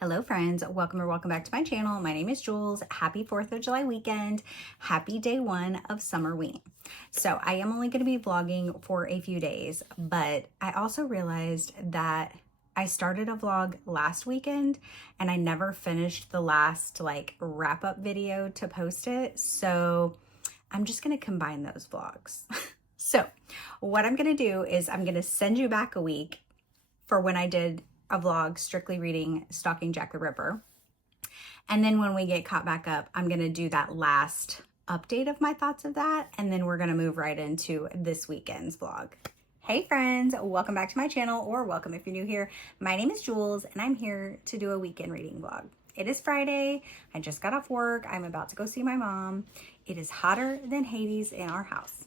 Hello friends, welcome or welcome back to my channel. My name is Jules. Happy 4th of July weekend. Happy day one of Summerween. So I am only going to be vlogging for a few days, but I also realized that I started a vlog last weekend and I never finished the last wrap up video to post it. So I'm just going to combine those vlogs. So what I'm going to do is I'm going to send you back a week for when I did a vlog strictly reading Stalking Jack the Ripper. And then when we get caught back up, I'm going to do that last update of my thoughts of that. And then we're going to move right into this weekend's vlog. Hey friends, welcome back to my channel, or welcome if you're new here. My name is Jules and I'm here to do a weekend reading vlog. It is Friday. I just got off work. I'm about to go see my mom. It is hotter than Hades in our house.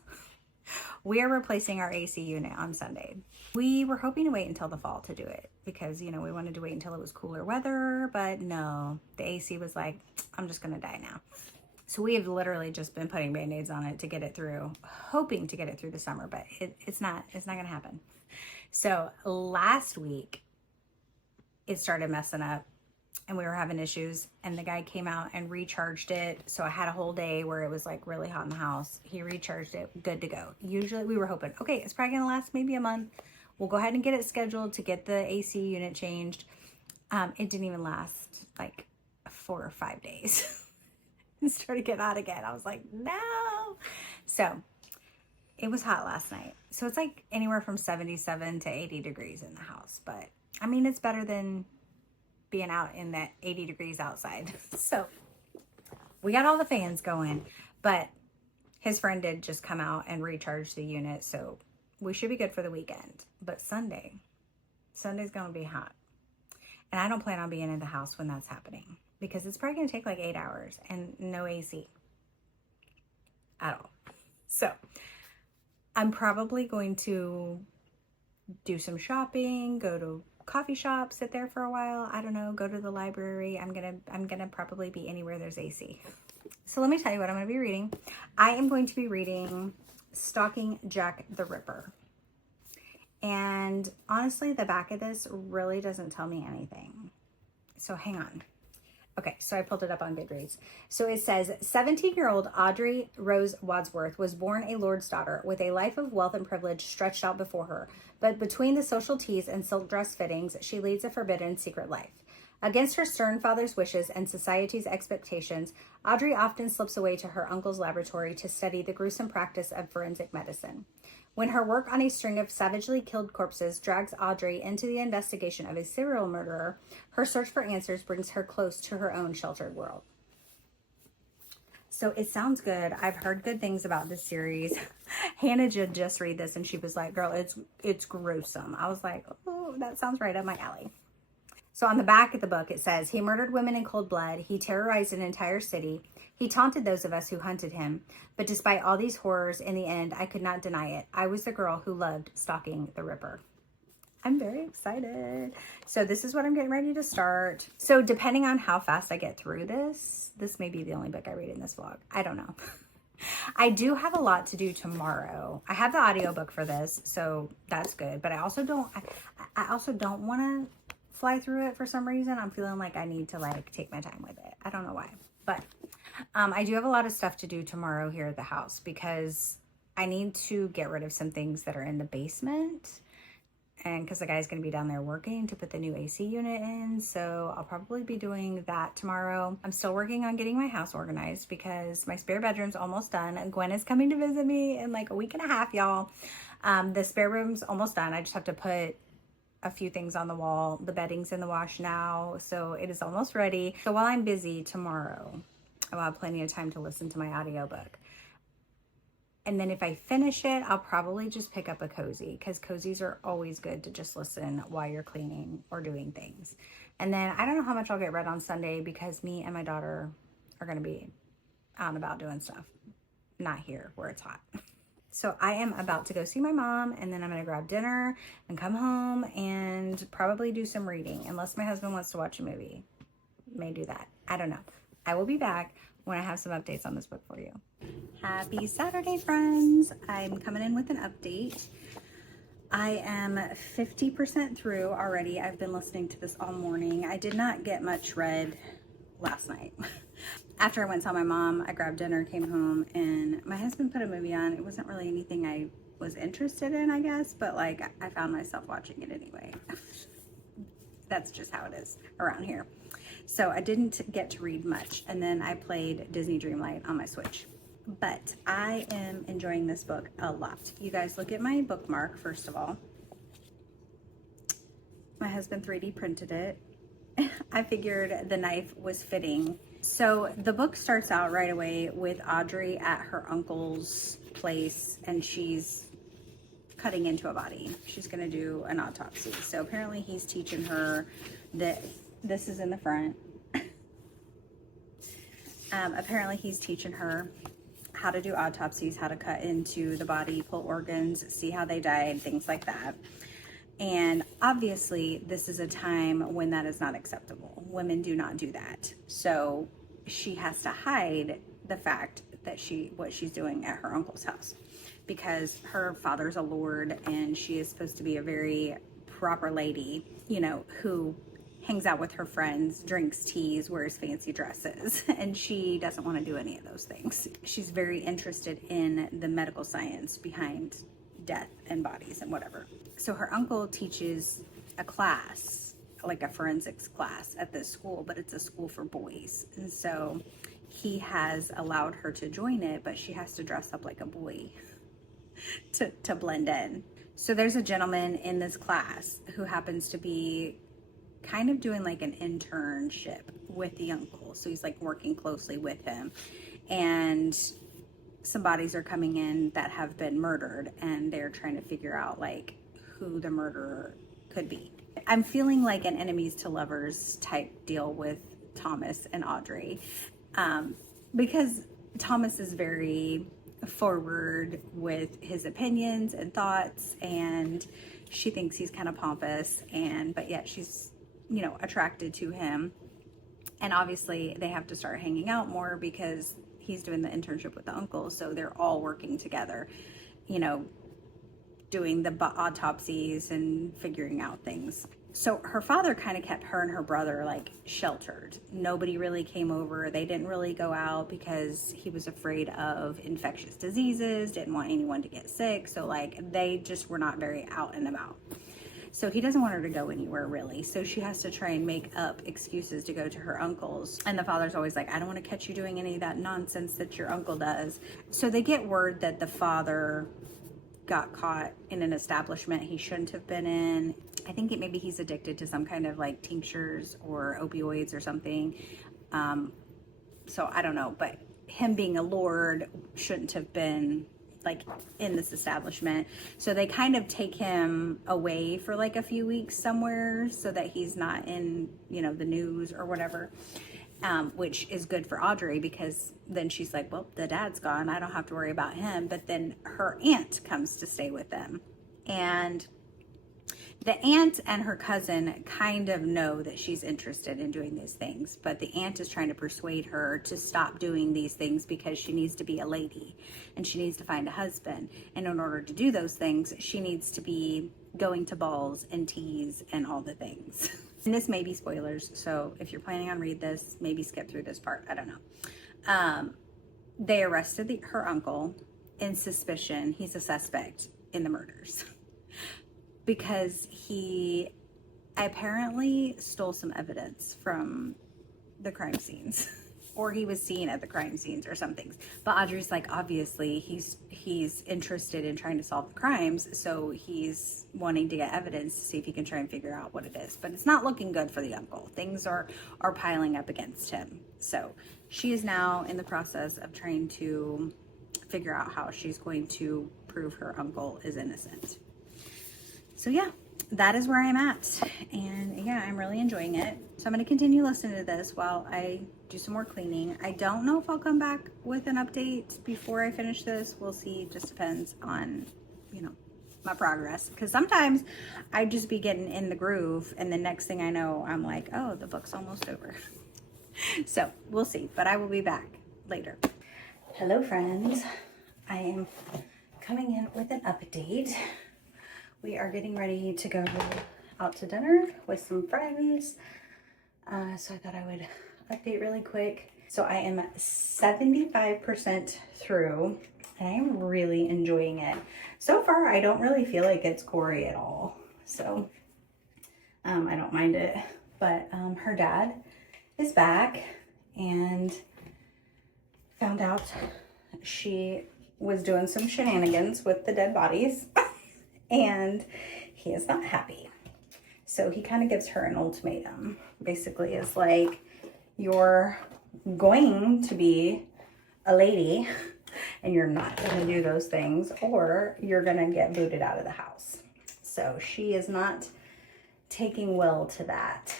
We are replacing our AC unit on Sunday. We were hoping to wait until the fall to do it because, you know, we wanted to wait until it was cooler weather, but no, the AC was like, I'm just going to die now. So we have literally just been putting Band-Aids on it to get it through, hoping to get it through the summer, but it's not going to happen. So last week it started messing up and we were having issues, and the guy came out and recharged it. So I had a whole day where it was like really hot in the house. He recharged it, good to go. Usually we were hoping, okay, it's probably gonna last maybe a month. We'll go ahead and get it scheduled to get the AC unit changed. It didn't even last like 4 or 5 days. It started getting hot again. I was like, no. So it was hot last night. So it's like anywhere from 77 to 80 degrees in the house. But I mean, it's better than being out in that 80 degrees outside. So we got all the fans going, but his friend did just come out and recharge the unit. So we should be good for the weekend. But Sunday's going to be hot. And I don't plan on being in the house when that's happening because it's probably going to take like 8 hours and no AC at all. So I'm probably going to do some shopping, go to coffee shop, sit there for a while. I don't know, go to the library. I'm gonna probably be anywhere there's AC. So let me tell you what I'm gonna be reading. I am going to be reading Stalking Jack the Ripper. And honestly, the back of this really doesn't tell me anything. So hang on. Okay, so I pulled it up on Goodreads. So it says, 17-year-old Audrey Rose Wadsworth was born a lord's daughter with a life of wealth and privilege stretched out before her. But between the social teas and silk dress fittings, she leads a forbidden secret life. Against her stern father's wishes and society's expectations, Audrey often slips away to her uncle's laboratory to study the gruesome practice of forensic medicine. When her work on a string of savagely killed corpses drags Audrey into the investigation of a serial murderer, her search for answers brings her close to her own sheltered world. So it sounds good. I've heard good things about this series. Hannah did just read this and she was like, girl, it's gruesome. I was like, oh, that sounds right up my alley. So on the back of the book, it says, he murdered women in cold blood. He terrorized an entire city. He taunted those of us who hunted him. But despite all these horrors, in the end, I could not deny it. I was the girl who loved Stalking the Ripper. I'm very excited. So this is what I'm getting ready to start. So depending on how fast I get through this may be the only book I read in this vlog. I don't know. I do have a lot to do tomorrow. I have the audiobook for this, so that's good. But I also don't want to fly through it for some reason. I'm feeling like I need to like take my time with it. I don't know why, but I do have a lot of stuff to do tomorrow here at the house because I need to get rid of some things that are in the basement, and because the guy's going to be down there working to put the new AC unit in. So I'll probably be doing that tomorrow. I'm still working on getting my house organized because my spare bedroom's almost done. Gwen is coming to visit me in like a week and a half, y'all. The spare room's almost done. I just have to put a few things on the wall. The bedding's in the wash now, so it is almost ready. So while I'm busy tomorrow, I'll have plenty of time to listen to my audiobook. And then if I finish it, I'll probably just pick up a cozy because cozies are always good to just listen while you're cleaning or doing things. And then I don't know how much I'll get read on Sunday because me and my daughter are going to be out and about doing stuff, not here where it's hot. So I am about to go see my mom, and then I'm going to grab dinner and come home and probably do some reading, unless my husband wants to watch a movie. May do that. I don't know. I will be back when I have some updates on this book for you. Happy Saturday, friends. I'm coming in with an update. I am 50% through already. I've been listening to this all morning. I did not get much read last night. After I went and saw my mom, I grabbed dinner, came home, and my husband put a movie on. It wasn't really anything I was interested in, I guess, but like I found myself watching it anyway. That's just how it is around here. So I didn't get to read much, and then I played Disney Dreamlight on my Switch. But I am enjoying this book a lot. You guys, look at my bookmark, first of all. My husband 3D printed it. I figured the knife was fitting. So the book starts out right away with Audrey at her uncle's place, and she's cutting into a body. She's going to do an autopsy. So apparently he's teaching her that this is in the front. Apparently he's teaching her how to do autopsies, how to cut into the body, pull organs, see how they died, things like that. And obviously this is a time when that is not acceptable. Women do not do that. So she has to hide the fact that what she's doing at her uncle's house, because her father's a lord and she is supposed to be a very proper lady, you know, who hangs out with her friends, drinks teas, wears fancy dresses, and she doesn't want to do any of those things. She's very interested in the medical science behind death and bodies and whatever. So her uncle teaches a class, like a forensics class at this school, but it's a school for boys. And so he has allowed her to join it, but she has to dress up like a boy to blend in. So there's a gentleman in this class who happens to be kind of doing like an internship with the uncle. So he's like working closely with him, and some bodies are coming in that have been murdered, and they're trying to figure out like who the murderer could be. I'm feeling like an enemies to lovers type deal with Thomas and Audrey, because Thomas is very forward with his opinions and thoughts, and she thinks he's kind of pompous, but yet she's, you know, attracted to him. And obviously they have to start hanging out more because he's doing the internship with the uncle. So they're all working together, you know, doing the autopsies and figuring out things. So her father kind of kept her and her brother like sheltered. Nobody really came over. They didn't really go out because he was afraid of infectious diseases, didn't want anyone to get sick. So like they just were not very out and about. So he doesn't want her to go anywhere really. So she has to try and make up excuses to go to her uncle's. And the father's always like, I don't want to catch you doing any of that nonsense that your uncle does. So they get word that the father got caught in an establishment he shouldn't have been in. I think maybe he's addicted to some kind of like tinctures or opioids or something. So I don't know, but him being a lord shouldn't have been like in this establishment. So they kind of take him away for like a few weeks somewhere so that he's not in, you know, the news or whatever. Which is good for Audrey, because then she's like, well, the dad's gone, I don't have to worry about him. But then her aunt comes to stay with them, and the aunt and her cousin kind of know that she's interested in doing these things, but the aunt is trying to persuade her to stop doing these things because she needs to be a lady and she needs to find a husband. And in order to do those things, she needs to be going to balls and teas and all the things. And this may be spoilers, so if you're planning on read this, maybe skip through this part. I don't know. They arrested her uncle in suspicion. He's a suspect in the murders because he apparently stole some evidence from the crime scenes, or he was seen at the crime scenes or something. But Audrey's like, obviously he's interested in trying to solve the crimes, so he's wanting to get evidence to see if he can try and figure out what it is. But it's not looking good for the uncle. Things are piling up against him. So she is now in the process of trying to figure out how she's going to prove her uncle is innocent. So yeah, that is where I'm at, and yeah, I'm really enjoying it. So I'm going to continue listening to this while I do some more cleaning. I don't know if I'll come back with an update before I finish this. We'll see. It just depends on, you know, my progress, because sometimes I just be getting in the groove and the next thing I know, I'm like, oh, the book's almost over. So we'll see, but I will be back later. Hello friends, I am coming in with an update. We are getting ready to go out to dinner with some friends. So I thought I would update really quick. So I am 75% through and I am really enjoying it. So far, I don't really feel like it's gory at all. So I don't mind it. But her dad is back and found out she was doing some shenanigans with the dead bodies and he is not happy. So he kind of gives her an ultimatum. Basically, is like, you're going to be a lady and you're not going to do those things, or you're going to get booted out of the house. So she is not taking well to that.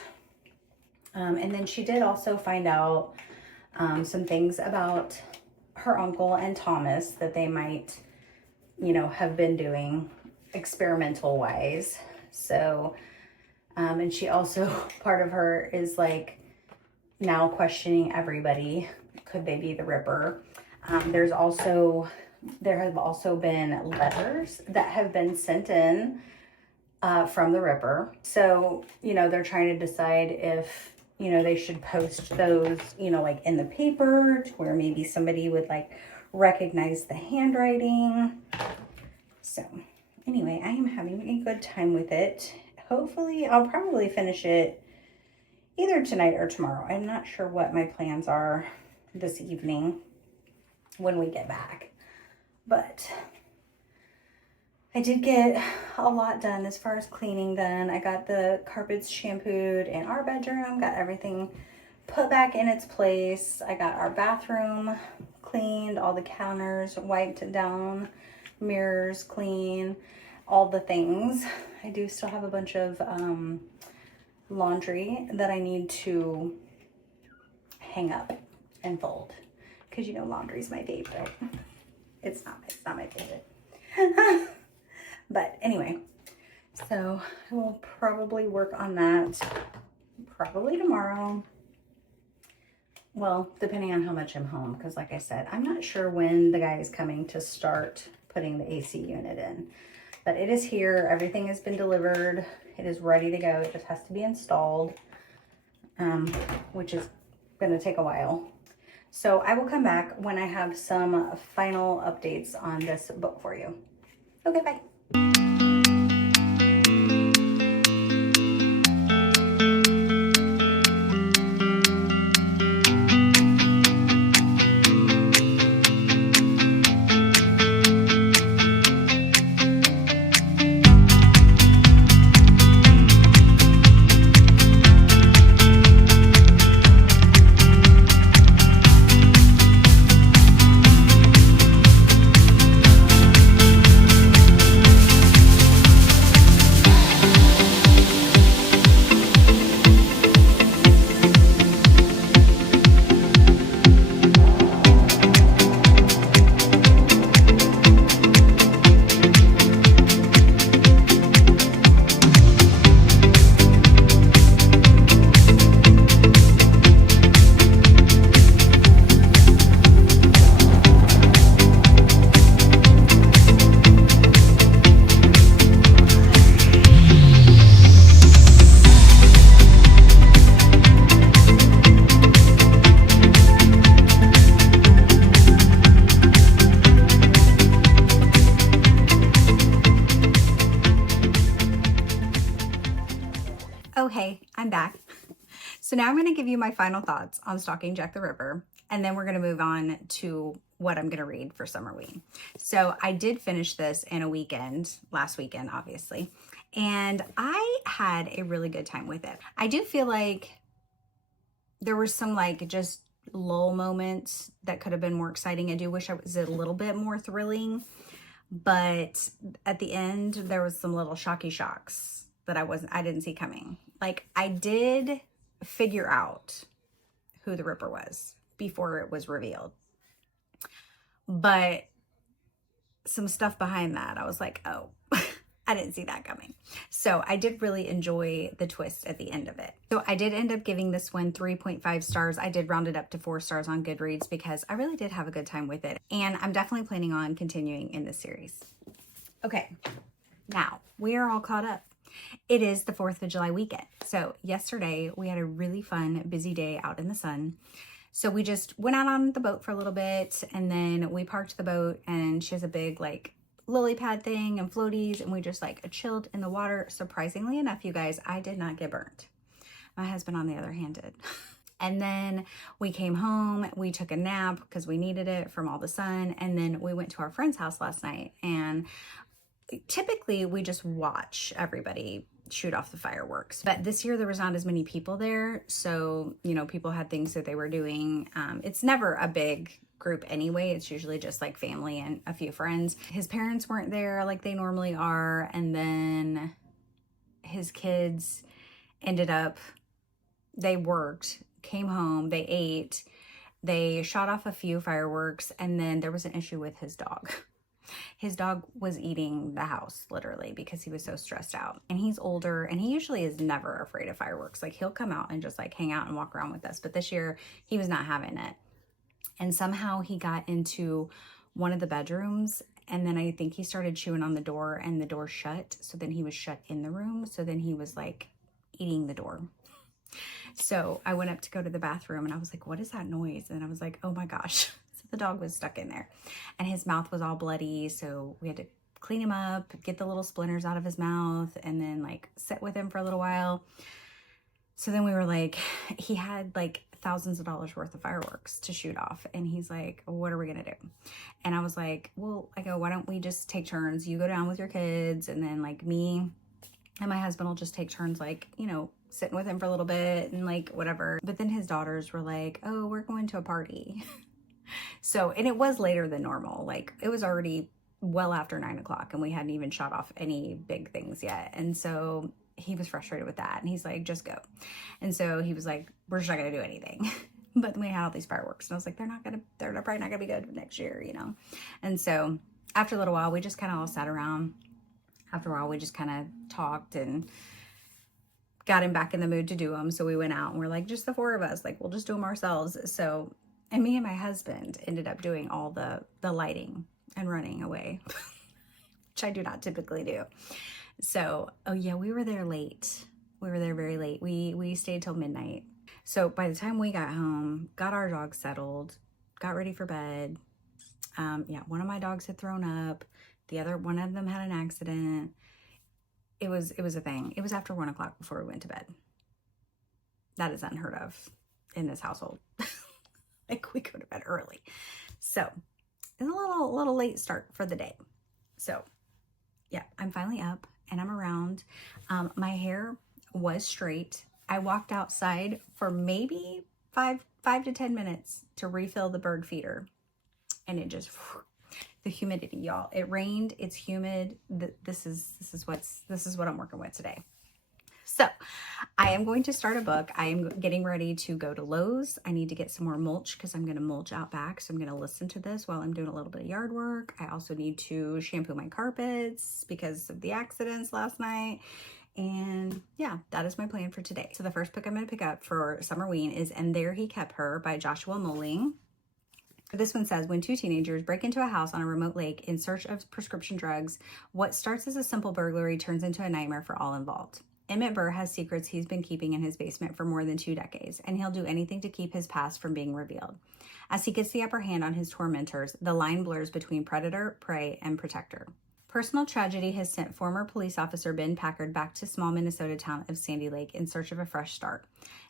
And then she did also find out some things about her uncle and Thomas that they might, you know, have been doing experimental wise. So, and she also, part of her is like now questioning everybody. Could they be the Ripper? There have also been letters that have been sent in from the Ripper. So, you know, they're trying to decide if, you know, they should post those, you know, like in the paper to where maybe somebody would like recognize the handwriting. So anyway, I am having a good time with it. Hopefully I'll probably finish it either tonight or tomorrow. I'm not sure what my plans are this evening when we get back, but I did get a lot done as far as cleaning done. I got the carpets shampooed in our bedroom, got everything put back in its place. I got our bathroom cleaned, all the counters wiped down, mirrors clean, all the things. I do still have a bunch of laundry that I need to hang up and fold, because you know laundry's my favorite. It's not my favorite. But anyway, so I will probably work on that probably tomorrow. Well, depending on how much I'm home, because like I said, I'm not sure when the guy is coming to start putting the AC unit in. But it is here. Everything has been delivered. It is ready to go. It just has to be installed, which is going to take a while. So I will come back when I have some final updates on this book for you. Okay, bye. Oh, hey, I'm back. So now I'm going to give you my final thoughts on stalking Jack the Ripper, and then we're going to move on to what I'm going to read for Summerween. So I did finish this in a weekend, last weekend, obviously, and I had a really good time with it. I do feel like there were some like just lull moments that could have been more exciting. I do wish I was a little bit more thrilling, but at the end, there was some little shocky shocks that I didn't see coming. Like, I did figure out who the Ripper was before it was revealed, but some stuff behind that, I was like, oh, I didn't see that coming. So I did really enjoy the twist at the end of it. So I did end up giving this one 3.5 stars. I did round it up to 4 stars on Goodreads because I really did have a good time with it. And I'm definitely planning on continuing in this series. Okay, Now, we are all caught up. It is the 4th of July weekend. So yesterday we had a really fun, busy day out in the sun. So we just went out on the boat for a little bit, and then we parked the boat, and she has a big like lily pad thing and floaties, and we just like chilled in the water. Surprisingly enough, you guys, I did not get burnt. My husband, on the other hand, did. And then we came home, we took a nap because we needed it from all the sun. And then we went to our friend's house last night, and typically we just watch everybody shoot off the fireworks. But this year there was not as many people there. So, you know, people had things that they were doing. It's never a big group anyway. It's usually just like family and a few friends. His parents weren't there like they normally are. And then his kids ended up, they worked, came home, they ate, they shot off a few fireworks, and then there was an issue with his dog. His dog was eating the house, literally, because he was so stressed out. And he's older, and he usually is never afraid of fireworks. Like, he'll come out and just like hang out and walk around with us. But this year he was not having it. And somehow he got into one of the bedrooms, and then I think he started chewing on the door, and the door shut. So then he was shut in the room. So then he was like eating the door. So I went up to go to the bathroom, and I was like, what is that noise? And I was like, oh my gosh. The dog was stuck in there, and his mouth was all bloody. So we had to clean him up, get the little splinters out of his mouth, and then like sit with him for a little while. So then we were like, he had like thousands of dollars worth of fireworks to shoot off. And he's like, what are we going to do? And I was like, well, I go, why don't we just take turns? You go down with your kids, and then like me and my husband will just take turns, like, you know, sitting with him for a little bit and like whatever. But then his daughters were like, oh, we're going to a party. So, and it was later than normal. Like, it was already well after 9 o'clock, and we hadn't even shot off any big things yet. And so he was frustrated with that, and he's like, just go. And so he was like, we're just not going to do anything. But then we had all these fireworks, and I was like, they're probably not going to be good next year, you know? And so after a little while, we just kind of all sat around. After a while, we just kind of talked and got him back in the mood to do them. So we went out, and we're like, just the 4 of us, like, we'll just do them ourselves. So, and me and my husband ended up doing all the lighting and running away, which I do not typically do. So, oh yeah, we were there late. We were there very late. We stayed till midnight. So by the time we got home, got our dogs settled, got ready for bed. Yeah, one of my dogs had thrown up. The other one of them had an accident. It was a thing. It was after 1 o'clock before we went to bed. That is unheard of in this household. Like, we go to bed early. So it's a little late start for the day. So yeah, I'm finally up and I'm around. My hair was straight. I walked outside for maybe five to 10 minutes to refill the bird feeder. And it just, the humidity, y'all. It rained, it's humid. This is what I'm working with today. So I am going to start a book. I am getting ready to go to Lowe's. I need to get some more mulch because I'm going to mulch out back. So I'm going to listen to this while I'm doing a little bit of yard work. I also need to shampoo my carpets because of the accidents last night. And yeah, that is my plan for today. So the first book I'm going to pick up for Summerween is And There He Kept Her by Joshua Moling. This one says, when 2 teenagers break into a house on a remote lake in search of prescription drugs, what starts as a simple burglary turns into a nightmare for all involved. Emmett Burr has secrets he's been keeping in his basement for more than 2 decades, and he'll do anything to keep his past from being revealed. As he gets the upper hand on his tormentors, the line blurs between predator, prey, and protector. Personal tragedy has sent former police officer Ben Packard back to small Minnesota town of Sandy Lake in search of a fresh start.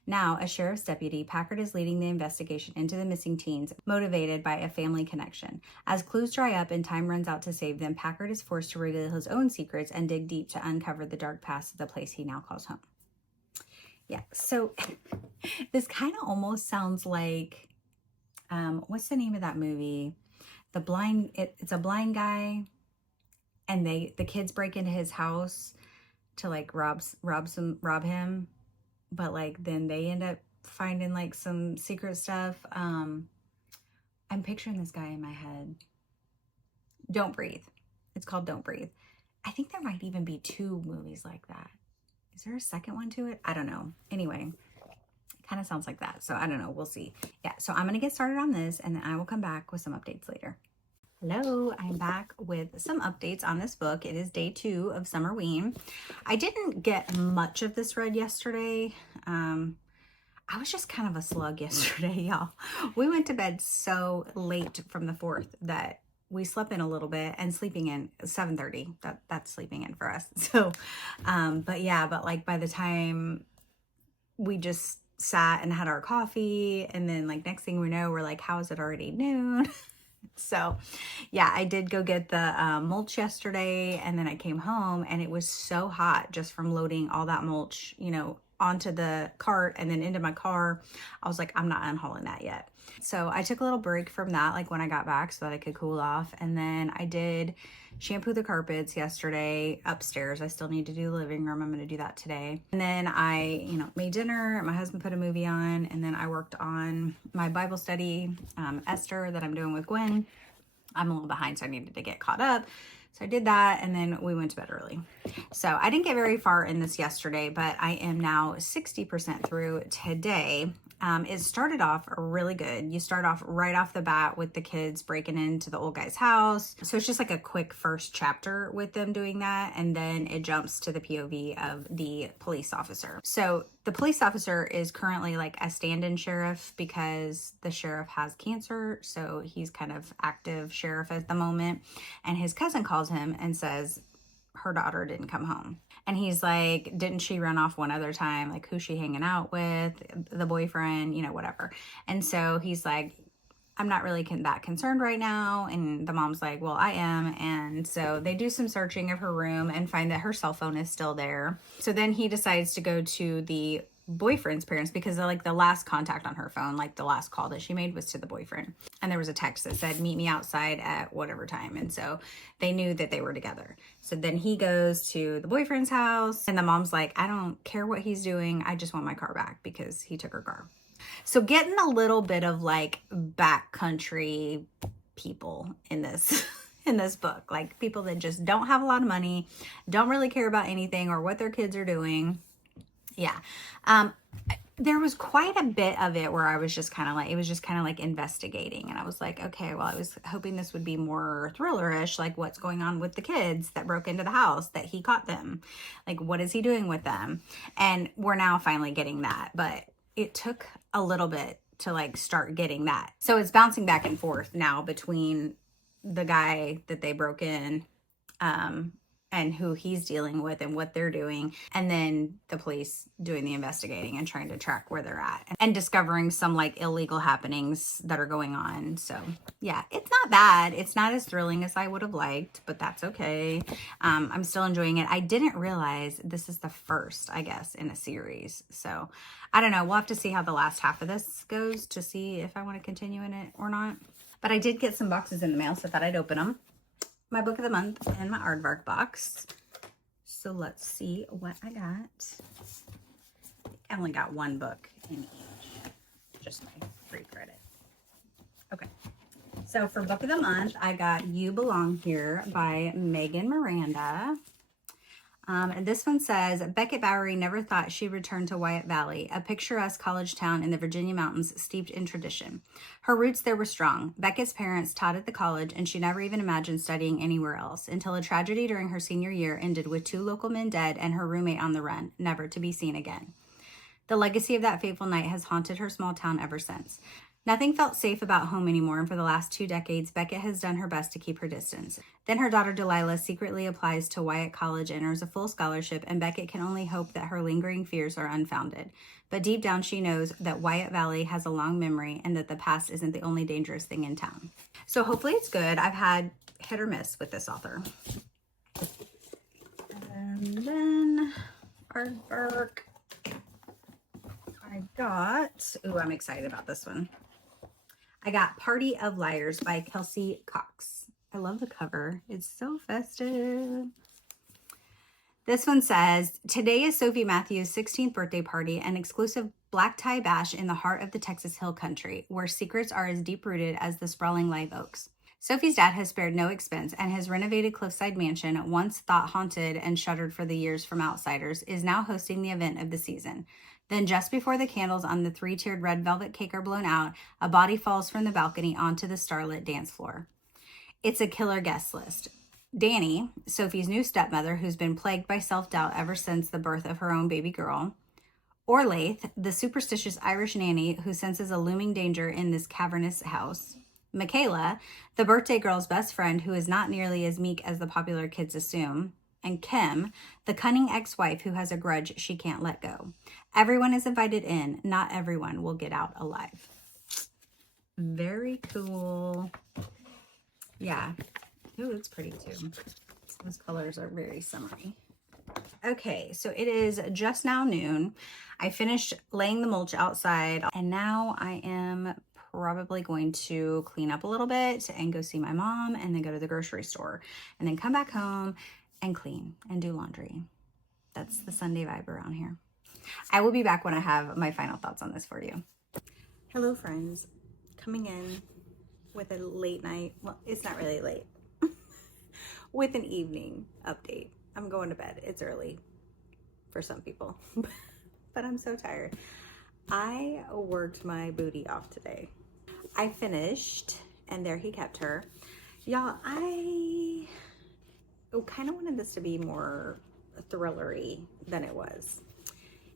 Now, as sheriff's deputy, Packard is leading the investigation into the missing teens, motivated by a family connection. As clues dry up and time runs out to save them, Packard is forced to reveal his own secrets and dig deep to uncover the dark past of the place he now calls home. Yeah, so this kind of almost sounds like, what's the name of that movie? It's a blind guy, and the kids break into his house to like rob him. But like then they end up finding like some secret stuff. I'm picturing this guy in my head. Don't Breathe. It's called Don't Breathe. I think there might even be 2 movies like that. Is there a second one to it? I don't know. Anyway, it kind of sounds like that. So I don't know. We'll see. Yeah. So I'm going to get started on this, and then I will come back with some updates later. Hello, I'm back with some updates on this book. It is day 2 of Summerween. I didn't get much of this read yesterday. I was just kind of a slug yesterday, y'all. We went to bed so late from the 4th that we slept in a little bit, and sleeping in 7:30. That's sleeping in for us. So, but like by the time we just sat and had our coffee, and then like next thing we know, we're like, how is it already noon? So yeah, I did go get the mulch yesterday, and then I came home and it was so hot just from loading all that mulch, onto the cart and then into my car. I was like, I'm not unhauling that yet. So I took a little break from that, like when I got back, so that I could cool off. And then I did shampoo the carpets yesterday upstairs. I still need to do the living room. I'm going to do that today. And then I, made dinner. My husband put a movie on, and then I worked on my Bible study, Esther, that I'm doing with Gwen. I'm a little behind, so I needed to get caught up. So I did that, and then we went to bed early. So I didn't get very far in this yesterday, but I am now 60% through today. It started off really good. You start off right off the bat with the kids breaking into the old guy's house. So it's just like a quick first chapter with them doing that. And then it jumps to the POV of the police officer. So the police officer is currently like a stand-in sheriff because the sheriff has cancer. So he's kind of active sheriff at the moment. And his cousin calls him and says her daughter didn't come home. And he's like, didn't she run off one other time? Like, who's she hanging out with? The boyfriend, whatever. And so he's like, I'm not really that concerned right now. And the mom's like, well, I am. And so they do some searching of her room and find that her cell phone is still there. So then he decides to go to the boyfriend's parents because like the last contact on her phone, like the last call that she made, was to the boyfriend. And there was a text that said, meet me outside at whatever time. And so they knew that they were together. So then he goes to the boyfriend's house, and the mom's like, I don't care what he's doing. I just want my car back because he took her car. So getting a little bit of like backcountry people in this in this book, like people that just don't have a lot of money, don't really care about anything or what their kids are doing. Yeah. There was quite a bit of it where I was just kind of like, it was just kind of like investigating. And I was like, okay, well, I was hoping this would be more thriller-ish, like what's going on with the kids that broke into the house, that he caught them. Like, what is he doing with them? And we're now finally getting that. But it took a little bit to like start getting that. So it's bouncing back and forth now between the guy that they broke in, and who he's dealing with and what they're doing, and then the police doing the investigating and trying to track where they're at and discovering some like illegal happenings that are going on. So yeah, it's not bad. It's not as thrilling as I would have liked, but that's okay. I'm still enjoying it. I didn't realize this is the first, I guess, in a series. So I don't know. We'll have to see how the last half of this goes to see if I want to continue in it or not. But I did get some boxes in the mail, so I thought I'd open them. My book of the month and my aardvark box. So let's see what I got. I only got one book in each, just my free credit. Okay, so for book of the month, I got You Belong Here by Megan Miranda. And this one says, Beckett Bowery never thought she'd return to Wyatt Valley, a picturesque college town in the Virginia mountains steeped in tradition. Her roots there were strong. Beckett's parents taught at the college, and she never even imagined studying anywhere else, until a tragedy during her senior year ended with 2 local men dead and her roommate on the run, never to be seen again. The legacy of that fateful night has haunted her small town ever since. Nothing felt safe about home anymore, and for the last 2 decades, Beckett has done her best to keep her distance. Then her daughter Delilah secretly applies to Wyatt College and earns a full scholarship, and Beckett can only hope that her lingering fears are unfounded. But deep down, she knows that Wyatt Valley has a long memory and that the past isn't the only dangerous thing in town. So hopefully it's good. I've had hit or miss with this author. And then aardvark. I got, I'm excited about this one. I got Party of Liars by Kelsey Cox. I love the cover. It's so festive. This one says, today is Sophie Matthews' 16th birthday party, an exclusive black tie bash in the heart of the Texas Hill Country, where secrets are as deep-rooted as the sprawling live oaks. Sophie's dad has spared no expense, and his renovated cliffside mansion, once thought haunted and shuttered for the years from outsiders, is now hosting the event of the season. Then just before the candles on the 3-tiered red velvet cake are blown out, a body falls from the balcony onto the starlit dance floor. It's a killer guest list. Danny, Sophie's new stepmother, who's been plagued by self-doubt ever since the birth of her own baby girl. Orlaith, the superstitious Irish nanny who senses a looming danger in this cavernous house. Michaela, the birthday girl's best friend who is not nearly as meek as the popular kids assume. And Kim, the cunning ex-wife who has a grudge she can't let go. Everyone is invited in. Not everyone will get out alive. Very cool. Yeah. Ooh, it's pretty too. Those colors are very summery. Okay, so it is just now noon. I finished laying the mulch outside, and now I am probably going to clean up a little bit and go see my mom, and then go to the grocery store, and then come back home and clean and do laundry. That's the Sunday vibe around here. I will be back when I have my final thoughts on this for you. Hello, friends. Coming in with a late night, well, it's not really late, with an evening update. I'm going to bed. It's early for some people, but I'm so tired. I worked my booty off today. I finished, and there he kept her. Y'all, I kind of wanted this to be more thrillery than it was.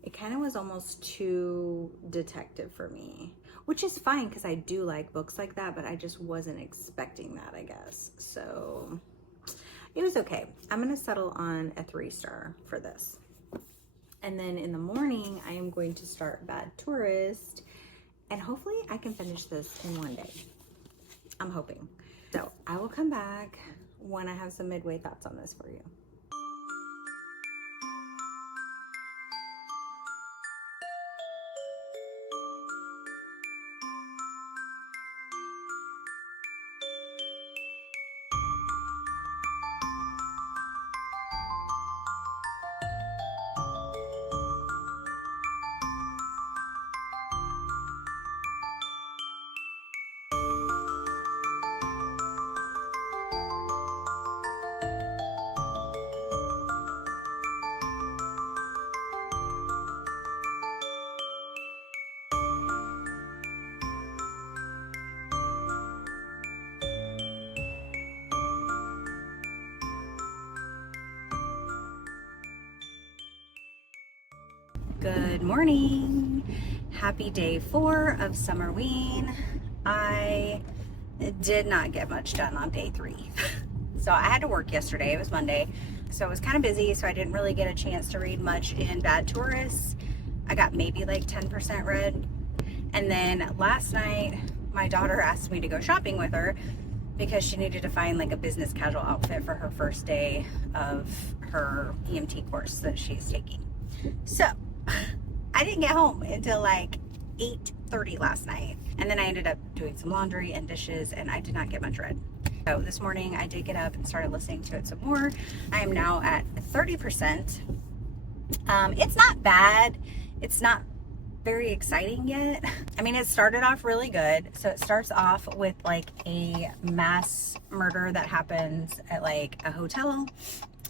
It kind of was almost too detective for me, which is fine because I do like books like that, but I just wasn't expecting that, I guess. So it was okay. I'm going to settle on a 3-star for this. And then in the morning, I am going to start Bad Tourist, and hopefully I can finish this in one day. I'm hoping. So I will come back when I have some midway thoughts on this for you. Good morning. Happy day 4 of Summerween. I did not get much done on day 3. So I had to work yesterday. It was Monday. So it was kind of busy, so I didn't really get a chance to read much in Bad Tourist. I got maybe like 10% read. And then last night, my daughter asked me to go shopping with her because she needed to find like a business casual outfit for her first day of her EMT course that she's taking. So I didn't get home until like 8:30 last night, and then I ended up doing some laundry and dishes, and I did not get much read. So this morning I did get up and started listening to it some more. I am now at 30%. It's not bad. It's not very exciting yet. I mean, it started off really good. So it starts off with like a mass murder that happens at like a hotel,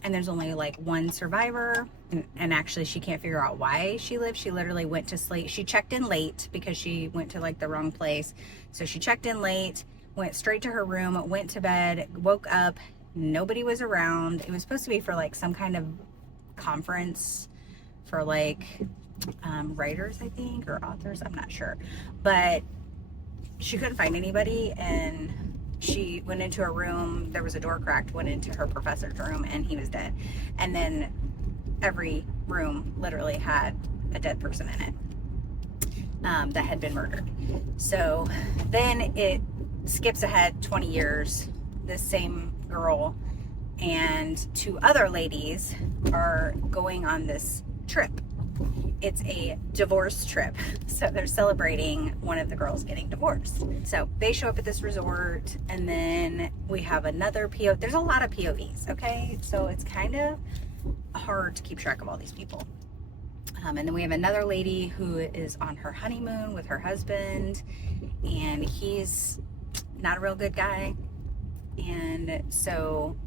and there's only like one survivor, and actually she can't figure out why she lived. She literally went to sleep. She checked in late because she went to like the wrong place. So she checked in late, went straight to her room, went to bed, woke up, nobody was around. It was supposed to be for like some kind of conference for like writers, I think, or authors, I'm not sure, but she couldn't find anybody, and she went into her room, there was a door cracked, went into her professor's room, and he was dead. And then every room literally had a dead person in it that had been murdered. So then it skips ahead 20 years. This same girl and 2 other ladies are going on this trip. It's a divorce trip. So they're celebrating one of the girls getting divorced. So they show up at this resort, and then we have another POV. There's a lot of POVs, okay? So it's kind of hard to keep track of all these people. And then we have another lady who is on her honeymoon with her husband, and he's not a real good guy. And so,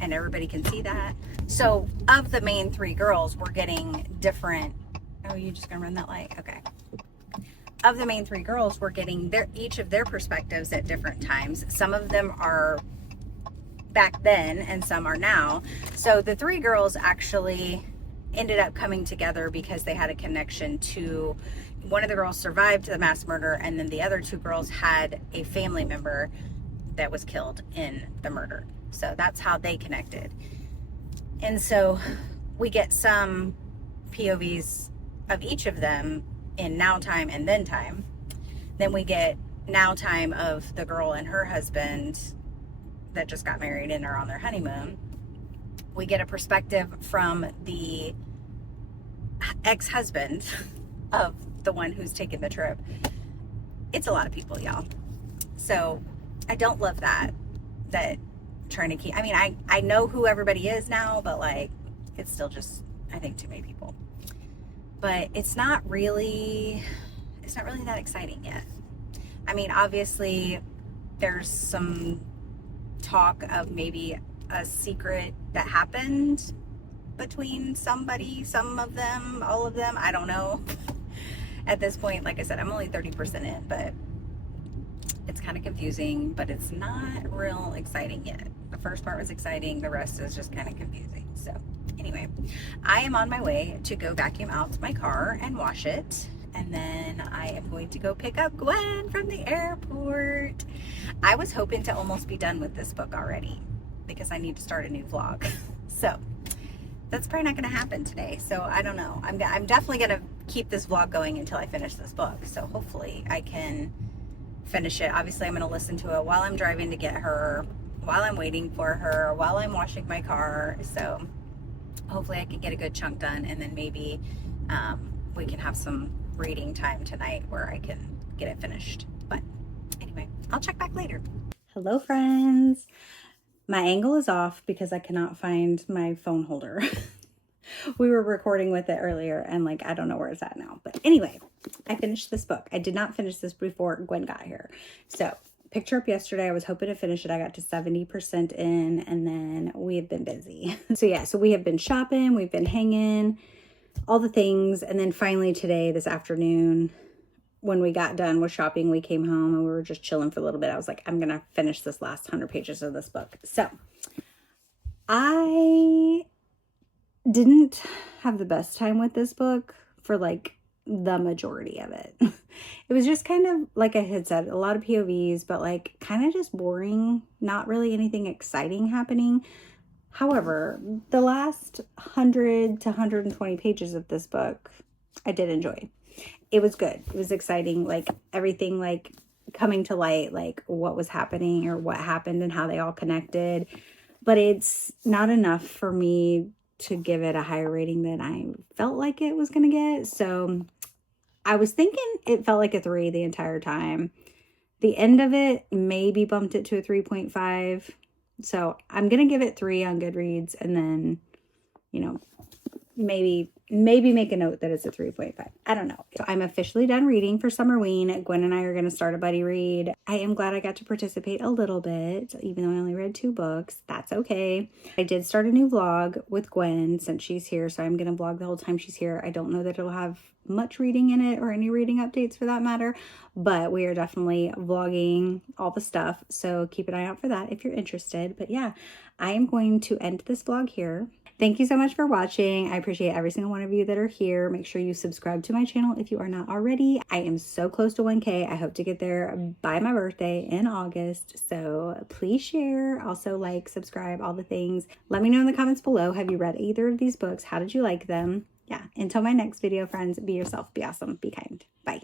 and everybody can see that. So of the main 3 girls, we're getting different. Oh, you just gonna run that light? Okay. Of the main 3 girls, we're getting each of their perspectives at different times. Some of them are back then and some are now. So the three girls actually ended up coming together because they had a connection to, one of the girls survived the mass murder, and then the other two girls had a family member that was killed in the murder. So that's how they connected. And so we get some POVs of each of them in now time and then time. Then we get now time of the girl and her husband that just got married and are on their honeymoon. We get a perspective from the ex-husband of the one who's taking the trip. It's a lot of people, y'all. So I don't love that trying to keep, I mean, I know who everybody is now, but like, it's still just, I think, too many people. But it's not really that exciting yet. I mean, obviously there's some talk of maybe a secret that happened between somebody, some of them, all of them, I don't know. At this point, like I said, I'm only 30% in, but it's kind of confusing, but it's not real exciting yet. The first part was exciting, the rest is just kind of confusing. So anyway, I am on my way to go vacuum out my car and wash it, and then I am going to go pick up Gwen from the airport. I was hoping to almost be done with this book already because I need to start a new vlog. So that's probably not going to happen today. So I don't know. I'm definitely going to keep this vlog going until I finish this book. So hopefully I can finish it. Obviously I'm going to listen to it while I'm driving to get her, while I'm waiting for her, while I'm washing my car. So hopefully I can get a good chunk done, and then maybe we can have some reading time tonight where I can get it finished. But anyway, I'll check back later. Hello friends. My angle is off because I cannot find my phone holder. We were recording with it earlier and like, I don't know where it's at now. But anyway, I finished this book. I did not finish this before Gwen got here. So picked her up yesterday. I was hoping to finish it. I got to 70% in, and then we have been busy. So yeah, so we have been shopping, we've been hanging, all the things. And then finally today, this afternoon, when we got done with shopping, we came home and we were just chilling for a little bit. I was like, I'm going to finish this last 100 pages of this book. So I didn't have the best time with this book for like the majority of it. It was just kind of, like I had said, a lot of POVs, but like kind of just boring, not really anything exciting happening. However, the last 100 to 120 pages of this book, I did enjoy. It was good. It was exciting. Like everything like coming to light, like what was happening or what happened and how they all connected. But it's not enough for me to give it a higher rating than I felt like it was going to get. So I was thinking it felt like a 3 the entire time. The end of it maybe bumped it to a 3.5. So I'm going to give it 3 on Goodreads, and then, you know, maybe make a note that it's a 3.5. I don't know. So I'm officially done reading for Summerween. Gwen and I are going to start a buddy read. I am glad I got to participate a little bit, even though I only read 2 books. That's okay. I did start a new vlog with Gwen since she's here, so I'm going to vlog the whole time she's here. I don't know that it'll have much reading in it or any reading updates for that matter, but we are definitely vlogging all the stuff, so keep an eye out for that if you're interested. But yeah, I am going to end this vlog here. Thank you so much for watching. I appreciate every single one of you that are here. Make sure you subscribe to my channel if you are not already. I am so close to 1K. I hope to get there by my birthday in August. So please share, also like, subscribe, all the things. Let me know in the comments below. Have you read either of these books? How did you like them? Yeah, until my next video, friends, be yourself, be awesome, be kind. Bye.